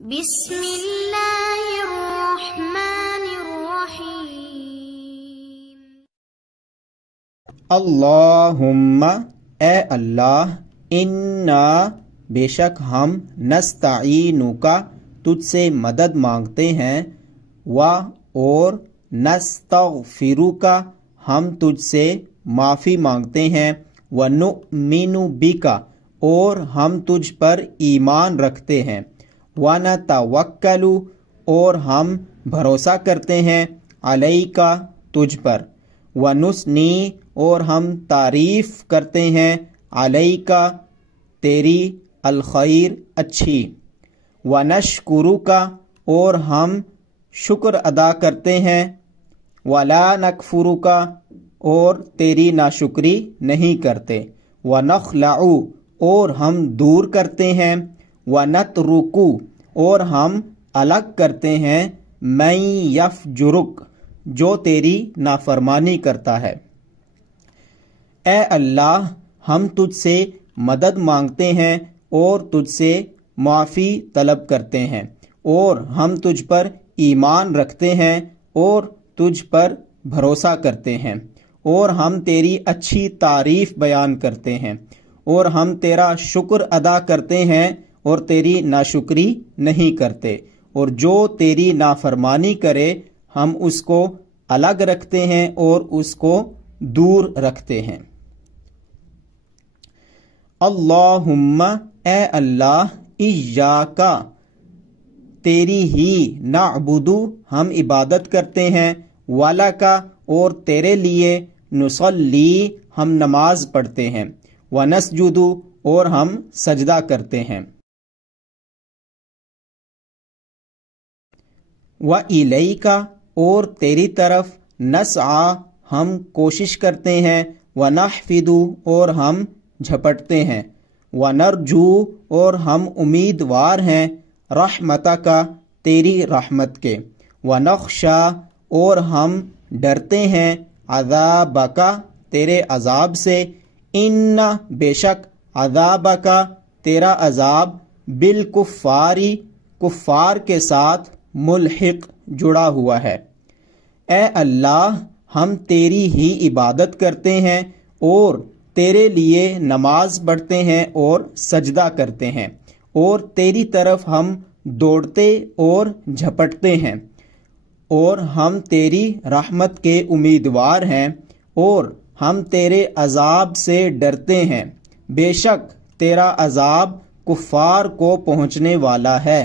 بسم اللہ الرحمن الرحیم۔ اللہم اے اللہ، انا بے شک ہم نستعینک تجھ سے مدد مانگتے ہیں، اور نستغفرک ہم تجھ سے معافی مانگتے ہیں، ونؤمن بک اور ہم تجھ پر ایمان رکھتے ہیں، ونتوکل اور ہم بھروسہ کرتے ہیں، علیک تجھ پر، ونثنی اور ہم تعریف کرتے ہیں، علیک تیری، الخیر اچھی، ونشکرک اور ہم شکر ادا کرتے ہیں، ولا نکفرک اور تیری ناشکری نہیں کرتے، ونخلع اور ہم دور کرتے ہیں، ونترک اور ہم الگ کرتے ہیں، من یفجرک جو تیری نافرمانی کرتا ہے۔ اے اللہ، ہم تجھ سے مدد مانگتے ہیں اور تجھ سے معافی طلب کرتے ہیں، اور ہم تجھ پر ایمان رکھتے ہیں اور تجھ پر بھروسہ کرتے ہیں، اور ہم تیری اچھی تعریف بیان کرتے ہیں، اور ہم تیرا شکر ادا کرتے ہیں اور تیری ناشکری نہیں کرتے، اور جو تیری نافرمانی کرے ہم اس کو الگ رکھتے ہیں اور اس کو دور رکھتے ہیں۔ اللہم اے اللہ، ایاک تیری ہی، نعبد ہم عبادت کرتے ہیں، ولک اور تیرے لیے، نصلی ہم نماز پڑھتے ہیں، ونسجد اور ہم سجدہ کرتے ہیں، وإلیک اور تیری طرف، نسعی ہم کوشش کرتے ہیں، ونحفظ اور ہم جھپٹتے ہیں، ونرجو اور ہم امیدوار ہیں، رحمتک تیری رحمت کے، ونخشی اور ہم ڈرتے ہیں، عذابک تیرے عذاب سے، ان بے شک عذابک تیرا عذاب، بالکفاری کفار کے ساتھ، ملحق جڑا ہوا ہے۔ اے اللہ، ہم تیری ہی عبادت کرتے ہیں اور تیرے لیے نماز پڑھتے ہیں اور سجدہ کرتے ہیں، اور تیری طرف ہم دوڑتے اور جھپٹتے ہیں، اور ہم تیری رحمت کے امیدوار ہیں، اور ہم تیرے عذاب سے ڈرتے ہیں، بے شک تیرا عذاب کفار کو پہنچنے والا ہے۔